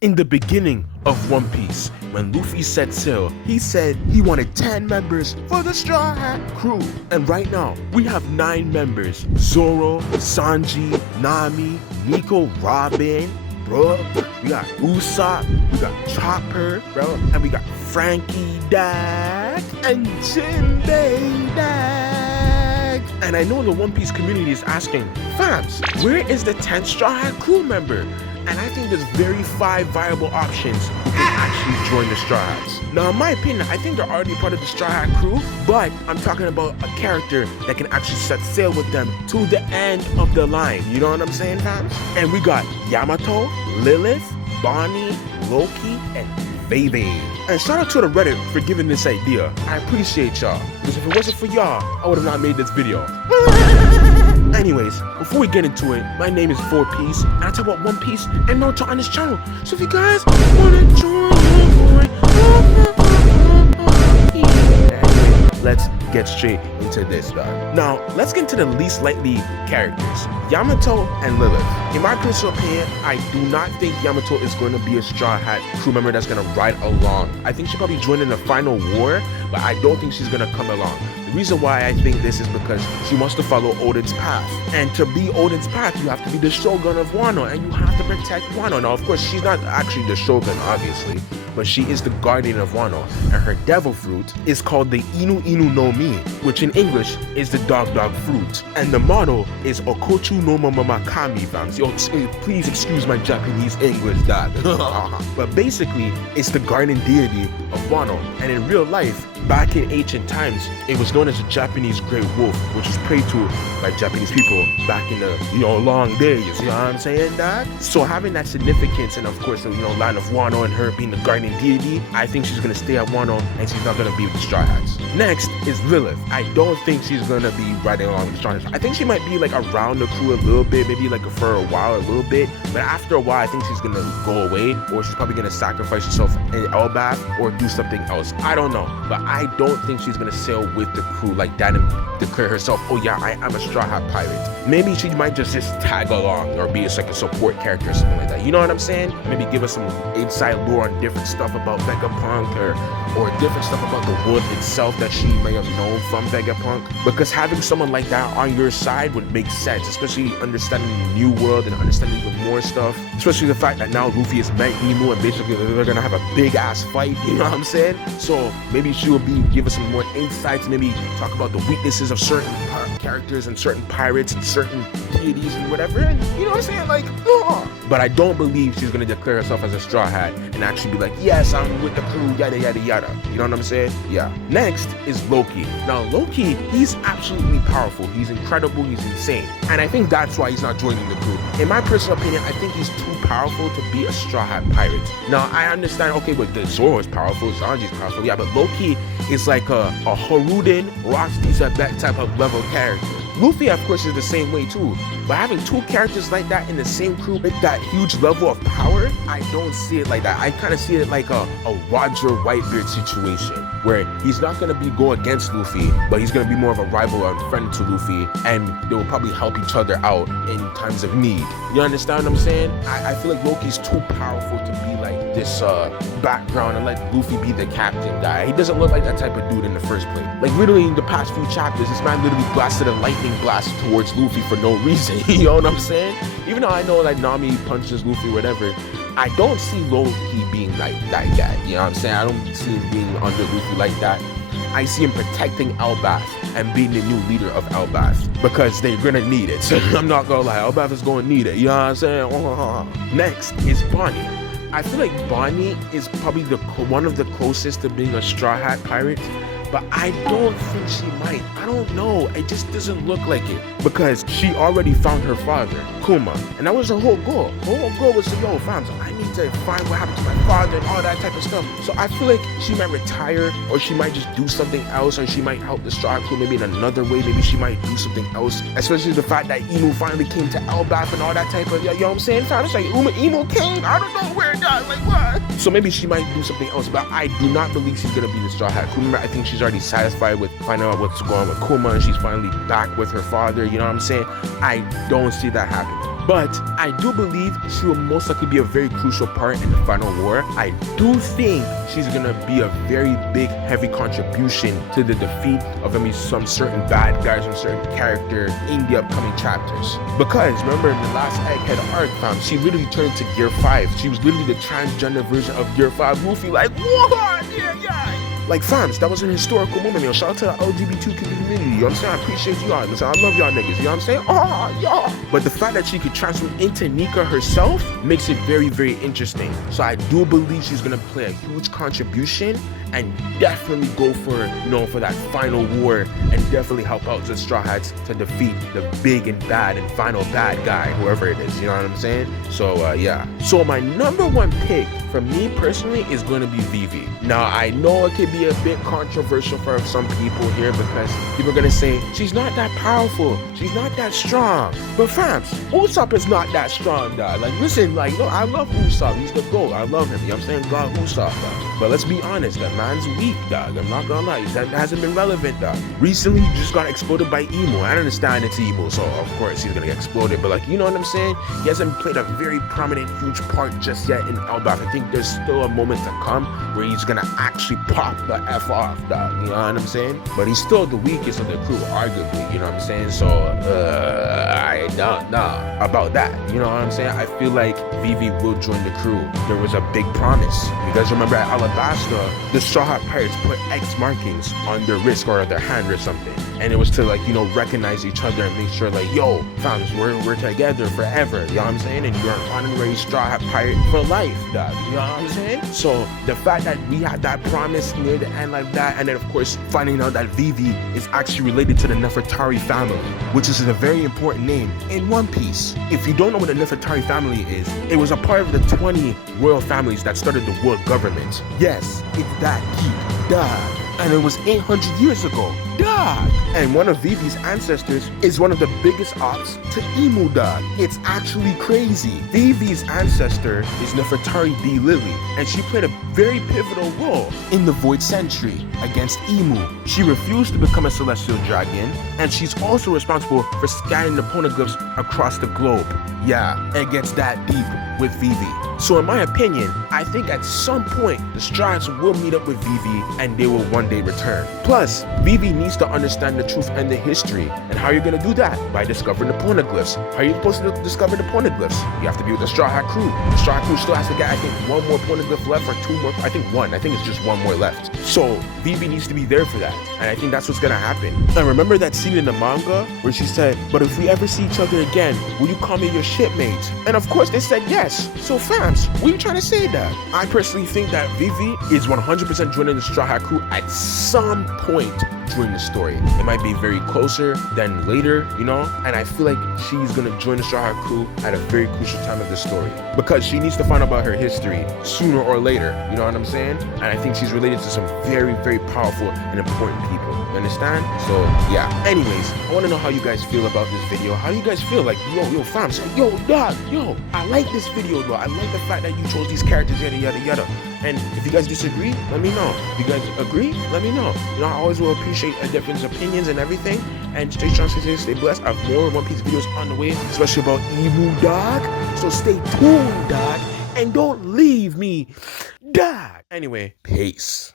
In the beginning of One Piece, when Luffy set sail, he said he wanted 10 members for the Straw Hat crew. And right now, we have 9 members. Zoro, Sanji, Nami, Nico, Robin, Brook, we got Usopp, we got Chopper, bro, and we got Frankie Dag and Jinbei Dag. And I know the One Piece community is asking, fams, where is the 10th Straw Hat crew member? And I think there's very 5 viable options who can actually join the Straw Hats. Now, in my opinion, I think they're already part of the Straw Hat crew, but I'm talking about a character that can actually set sail with them to the end of the line. You know what I'm saying, fams? And we got Yamato, Lilith, Bonnie, Loki, and Baby. And shout out to the Reddit for giving this idea. I appreciate y'all, because if it wasn't for y'all, I would have not made this video. Anyways, before we get into it, my name is 4Piece, and I talk about One Piece and Naruto on this channel. So if you guys wanna join, let's get straight into this, dog. Now, let's get into the least likely characters, Yamato and Lilith. In my personal opinion, I do not think Yamato is going to be a Straw Hat crew member that's going to ride along. I think she'll probably join in the final war, but I don't think she's going to come along. The reason why I think this is because she wants to follow Oden's path. And to be Oden's path, you have to be the Shogun of Wano, and you have to protect Wano. Now, of course, she's not actually the Shogun, obviously, but she is the guardian of Wano, and her devil fruit is called the Inu Inu no Mi, which in English is the dog fruit. And the motto is Okochu no Momomakami, fams. Yo, please excuse my Japanese English, dog. But basically, it's the guardian deity of Wano, and in real life, back in ancient times, it was known as the Japanese Great Wolf, which was prayed to by Japanese people back in the, long days, you know what I'm saying, dad? So having that significance, and of course, the, land of Wano and her being the guardian deity, I think she's gonna stay at Wano, and she's not gonna be with the Straw Hats. Next is Lilith. I don't think she's gonna be riding along with the Straw Hats. I think she might be like around the crew a little bit, maybe like for a while, a little bit, but after a while, I think she's gonna go away, or she's probably gonna sacrifice herself in Elbaf, or do something else. I don't know, but I don't think she's gonna sail with the crew like that and declare herself, oh yeah, I am a Straw Hat pirate. Maybe she might just tag along or be like a support character or something like that. You know what I'm saying? Maybe give us some inside lore on different stuff about Vegapunk or different stuff about the wood itself that she may have known from Vegapunk. Because having someone like that on your side would make sense, especially understanding the new world and understanding even more stuff. Especially the fact that now Luffy has met Emu and basically they're gonna have a big ass fight, you know what I'm saying? So maybe she will give us some more insights, maybe talk about the weaknesses of certain characters and certain pirates and certain deities and whatever, and you know what I'm saying, like, but I don't believe she's gonna declare herself as a Straw Hat and actually be like, yes, I'm with the crew, yada yada yada, you know what I'm saying? Yeah. Next is Loki. Now Loki, he's absolutely powerful, he's incredible, he's insane, and I think that's why he's not joining the crew. In my personal opinion, I think he's too powerful to be a Straw Hat pirate. Now I understand, okay, but the Zoro is powerful, Sanji's powerful, yeah, but Loki is like a Haruden, Rosti Zebek type of level character. Luffy, of course, is the same way too, but having 2 characters like that in the same crew with that huge level of power, I don't see it like that. I kind of see it like a Roger Whitebeard situation, where he's not going to go against Luffy, but he's going to be more of a rival and friend to Luffy, and they will probably help each other out in times of need. You understand what I'm saying? I feel like Loki's too powerful to be like this background and let Luffy be the captain guy. He doesn't look like that type of dude in the first place. Like literally in the past few chapters, this man literally blasted a lightning blast towards Luffy for no reason. You know what I'm saying? Even though I know like Nami punches Luffy, whatever, I don't see Loki being like that guy. You know what I'm saying? I don't see him being under Luffy like that. I see him protecting Elbaf and being the new leader of Elbaf, because they're gonna need it. So I'm not gonna lie, Elbaf is gonna need it. You know what I'm saying? Next is Bonnie. I feel like Bonnie is probably one of the closest to being a Straw Hat pirate, but I don't think she might. I don't know. It just doesn't look like it, because she already found her father, Kuma, and that was her whole goal. Her whole goal was to, yo, fam, so I need to find what happened to my father and all that type of stuff. So I feel like she might retire, or she might just do something else, or she might help the Straw Hat crew maybe in another way. Maybe she might do something else, especially the fact that Emu finally came to Elbaf and all that type of, you know what I'm saying, fam? It's like Emu came, I don't know where it got, like what? So maybe she might do something else, but I do not believe she's gonna be the Straw Hat crew member. I think she's already satisfied with finding out what's going on with Kuma, and she's finally back with her father, you know what I'm saying? I don't see that happening. But I do believe she will most likely be a very crucial part in the final war. I do think she's gonna be a very big, heavy contribution to the defeat of some certain bad guys or certain character in the upcoming chapters. Because remember in the last Egghead arc, fam, she literally turned into Gear 5. She was literally the transgender version of Gear 5 Luffy, like, what? Yeah. Like, fams, that was an historical moment, yo. Shout out to the LGBT community, you know what I'm saying? I appreciate y'all. Listen, I love y'all niggas, you know what I'm saying? Oh, yeah. But the fact that she could transform into Nika herself makes it very, very interesting. So I do believe she's gonna play a huge contribution and definitely go for, you know, for that final war and definitely help out the Straw Hats to defeat the big and bad and final bad guy, whoever it is, you know what I'm saying? So, yeah. So my number one pick for me personally is going to be Vivi. Now, I know it could be a bit controversial for some people here because people are going to say, she's not that powerful, she's not that strong. But fams, Usopp is not that strong, dog. Like, listen, like, no, I love Usopp, he's the GOAT, I love him, you know what I'm saying? God Usopp, dog. But let's be honest, that man's weak, dog. I'm not gonna lie, that hasn't been relevant, dog. Recently, he just got exploded by Emo. I understand it's Emo, so of course he's gonna get exploded. But like, you know what I'm saying? He hasn't played a very prominent, huge part just yet in Elbaf. I think there's still a moment to come where he's gonna actually pop the F off, dog. You know what I'm saying? But he's still the weakest of the crew, arguably. You know what I'm saying? So, I don't know about that. You know what I'm saying? I feel like Vivi will join the crew. There was a big promise. You guys remember at Alabasta, the Straw Hat Pirates put X markings on their wrist or their hand or something. And it was to, like, you know, recognize each other and make sure, like, yo, fams, we're together forever. You know what I'm saying? And you're an honorary Straw Hat Pirate for life, dog. You know what I'm saying? So the fact that we had that promise near the end like that, and then of course finding out that Vivi is actually related to the Nefertari family, which is a very important name in One Piece. If you don't know what the Nefertari family is, it was a part of the 20 royal families that started the world government. Yes, it's that deep, dog. And it was 800 years ago, dog. And one of Vivi's ancestors is one of the biggest ops to Emu, dog. It's actually crazy. Vivi's ancestor is Nefertari D. Lily, and she played a very pivotal role in the Void Century against Emu. She refused to become a celestial dragon, and she's also responsible for scanning the poneglyphs across the globe. Yeah, it gets that deep with Vivi. So in my opinion, I think at some point, the Straw Hats will meet up with Vivi and they will one day return. Plus, Vivi needs to understand the truth and the history. And how you're gonna do that? By discovering the poneglyphs. How are you supposed to discover the poneglyphs? You have to be with the Straw Hat crew. The Straw Hat crew still has to get, I think, one more poneglyph left or two more. I think one. I think it's just one more left. So Vivi needs to be there for that. And I think that's what's gonna happen. And remember that scene in the manga where she said, but if we ever see each other again, will you call me your shipmate? And of course they said yes. So fams, what are you trying to say that? I personally think that Vivi is 100% joining the Straw Hat crew at some point during the story. It might be very closer than later, you know? And I feel like she's gonna join the Straw Hat crew at a very crucial time of the story because she needs to find out about her history sooner or later, you know what I'm saying? And I think she's related to some very, very powerful and important people. You understand? So yeah. Anyways, I want to know how you guys feel about this video. How do you guys feel? Like, yo, fam, yo, dog, yo, I like this video, though. I like the fact that you chose these characters, yada, yada, yada. And if you guys disagree, let me know. If you guys agree, let me know. You know, I always will appreciate different opinions and everything. And stay strong, stay blessed. I have more One Piece videos on the way, especially about Emu, dog. So stay tuned, dog. And don't leave me, dog. Anyway, peace.